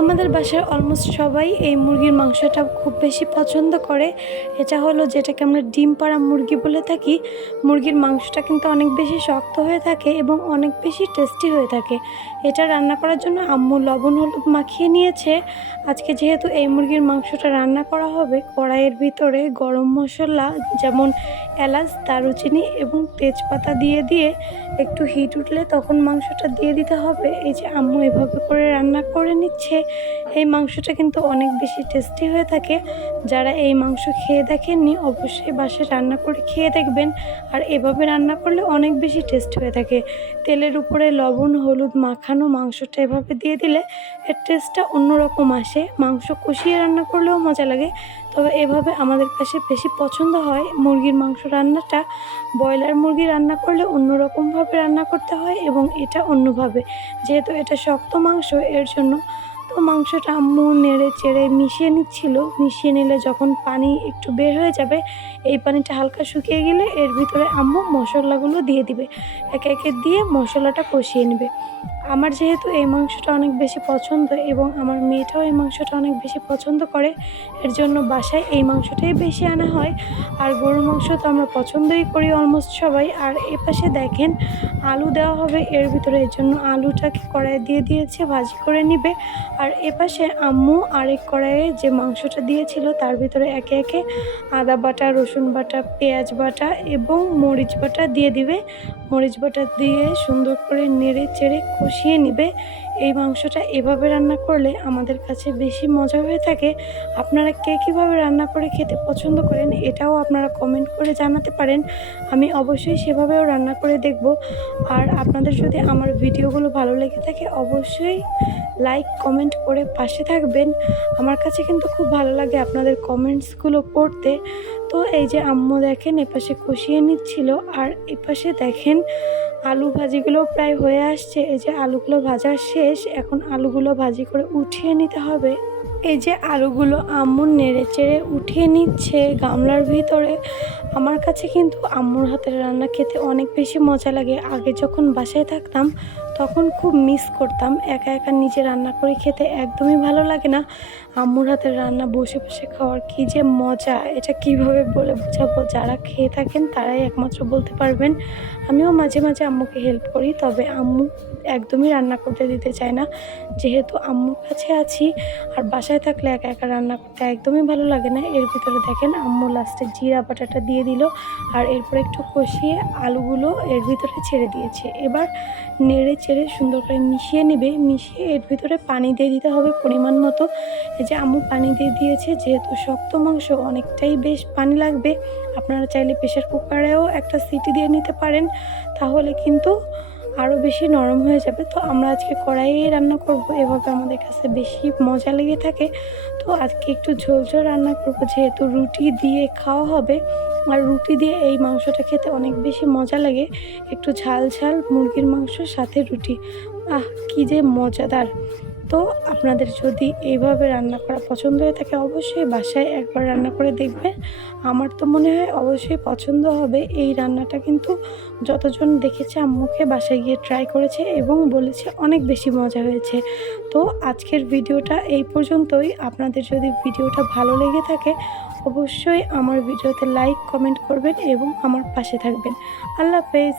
আমাদের বাসায় অলমোস্ট সবাই এই মুরগির মাংসটা খুব বেশি পছন্দ করে। এটা হলো যেটাকে আমরা ডিম পাড়া মুরগি বলে থাকি। মুরগির মাংসটা কিন্তু অনেক বেশি শক্ত হয়ে থাকে এবং অনেক বেশি টেস্টি হয়ে থাকে। এটা রান্না করার জন্য আম্মু লবণ হলুদ মাখিয়ে নিয়েছে। আজকে যেহেতু এই মুরগির মাংসটা রান্না করা হবে, কড়াইয়ের ভিতরে গরম মশলা যেমন এলাচ, দারুচিনি এবং তেজপাতা দিয়ে একটু হিট উঠলে তখন মাংসটা দিয়ে দিতে হবে। এই যে আম্মু এভাবে করে রান্না করে নিচ্ছে। এই মাংসটা কিন্তু অনেক বেশি টেস্টি হয়ে থাকে। যারা এই মাংস খেয়ে দেখেননি অবশ্যই বাসায় রান্না করে খেয়ে দেখবেন। আর এভাবে রান্না করলে অনেক বেশি টেস্ট হয়ে থাকে। তেলের উপরে লবণ হলুদ মাখানো মাংসটা এভাবে দিয়ে দিলে এর টেস্টটা অন্যরকম আসে। মাংস কষিয়ে রান্না করলেও মজা লাগে, তবে এভাবে আমাদের কাছে বেশি পছন্দ হয়। মুরগির মাংস রান্নাটা ব্রয়লার মুরগি রান্না করলে অন্যরকমভাবে রান্না করতে হয় এবং এটা অন্যভাবে, যেহেতু এটা শক্ত মাংস এর জন্য। তো মাংসটা আম্মু নেড়ে চেড়ে মিশিয়ে নিচ্ছিল। মিশিয়ে নিলে যখন পানি একটু বের হয়ে যাবে, এই পানিটা হালকা শুকিয়ে গেলে এর ভিতরে আম্মু মশলাগুলো দিয়ে দিবে। একে একে দিয়ে মশলাটা কষিয়ে নেবে। আমার যেহেতু এই মাংসটা অনেক বেশি পছন্দ এবং আমার মেয়েটাও এই মাংসটা অনেক বেশি পছন্দ করে, এর জন্য বাসায় এই মাংসটাই বেশি আনা হয়। আর গরুর মাংস তো আমরা পছন্দই করি অলমোস্ট সবাই। আর এপাশে দেখেন আলু দেওয়া হবে এর ভিতরে, এর জন্য আলুটাকে কড়াইয়ে দিয়ে দিয়েছে, ভাজি করে নিবে। আর এপাশে আম্মু আরেক কড়াইয়ে যে মাংসটা দিয়েছিল তার ভিতরে একে একে আদা বাটা, রসুন বাটা, পেঁয়াজ বাটা এবং মরিচ বাটা দিয়ে দিবে। মরিচ বাটা দিয়ে সুন্দর করে নেড়ে চেড়ে কষিয়ে নিবে। এই মাংসটা এভাবে রান্না করলে আমাদের কাছে বেশি মজা হয়ে থাকে। আপনারা কে কীভাবে রান্না করে খেতে পছন্দ করেন এটাও আপনারা কমেন্ট করে জানাতে পারেন। আমি অবশ্যই সেভাবেও রান্না করে দেখব। আর আপনাদের যদি আমার ভিডিওগুলো ভালো লেগে থাকে অবশ্যই লাইক কমেন্ট করে পাশে থাকবেন। আমার কাছে কিন্তু খুব ভালো লাগে আপনাদের কমেন্টসগুলো পড়তে। তো এই যে আম্মু দেখেন এপাশে কষিয়ে নিচ্ছিল, আর এপাশে দেখেন আলু ভাজিগুলো প্রায় হয়ে আসছে। এই যে আলুগুলো ভাজা শেষ, এখন আলুগুলো ভাজি করে উঠিয়ে নিতে হবে। এই যে আলুগুলো আম্মু নেড়ে চেড়ে উঠিয়ে নিচ্ছে গামলার ভিতরে। আমার কাছে কিন্তু আম্মুর হাতের রান্না খেতে অনেক বেশি মজা লাগে। আগে যখন বাসায় থাকতাম তখন খুব মিস করতাম। একা একা নিজে রান্না করে খেতে একদমই ভালো লাগে না। আম্মুর হাতের রান্না বসে বসে খাওয়ার কী যে মজা, এটা কিভাবে বলে বোঝাবো, যারা খেয়ে থাকেন তারাই একমাত্র বলতে পারবেন। আমিও মাঝে মাঝে আম্মুকে হেল্প করি, তবে আম্মু একদমই রান্না করতে দিতে চায় না। যেহেতু আম্মুর কাছে আছি আর বাসায় থাকলে একা একা রান্না করতে একদমই ভালো লাগে না। এর ভিতরে দেখেন আম্মু লাস্টে জিরা বাটাটা দিয়ে দিল, আর এরপর একটু কষিয়ে আলুগুলো এর ভিতরে ছেড়ে দিয়েছে। এবার নেড়ে চেড়ে সুন্দর করে মিশিয়ে নেবে। মিশিয়ে এর ভিতরে পানি দিয়ে দিতে হবে পরিমাণ মতো। এই যে আম্মু পানি দিয়ে দিয়েছে, যেহেতু শক্ত মাংস অনেকটাই বেশ পানি লাগবে। আপনারা চাইলে প্রেশার কুকারেও একটা সিটি দিয়ে নিতে পারেন, তাহলে কিন্তু আরও বেশি নরম হয়ে যাবে। তো আমরা আজকে কড়াইয়ে রান্না করব, এভাবে আমাদের কাছে বেশি মজা লেগে থাকে। তো আজকে একটু ঝোল ঝোল রান্না করব, যেহেতু রুটি দিয়ে খাওয়া হবে। আর রুটি দিয়ে এই মাংসটা খেতে অনেক বেশি মজা লাগে। একটু ঝাল ঝাল মুরগির মাংসর সাথে রুটি, কী যে মজাদার। তো আপনাদের যদি এইভাবে রান্না করা পছন্দ হয়ে থাকে অবশ্যই বাসায় একবার রান্না করে দেখবেন। আমার তো মনে হয় অবশ্যই পছন্দ হবে। এই রান্নাটা কিন্তু যতজন দেখেছে আম্মুকে বাসায় গিয়ে ট্রাই করেছে এবং বলেছে অনেক বেশি মজা হয়েছে। তো আজকের ভিডিওটা এই পর্যন্তই। আপনাদের যদি ভিডিওটা ভালো লেগে থাকে অবশ্যই আমার ভিডিওতে লাইক কমেন্ট করবেন এবং আমার পাশে থাকবেন। আল্লাহ হাফেজ।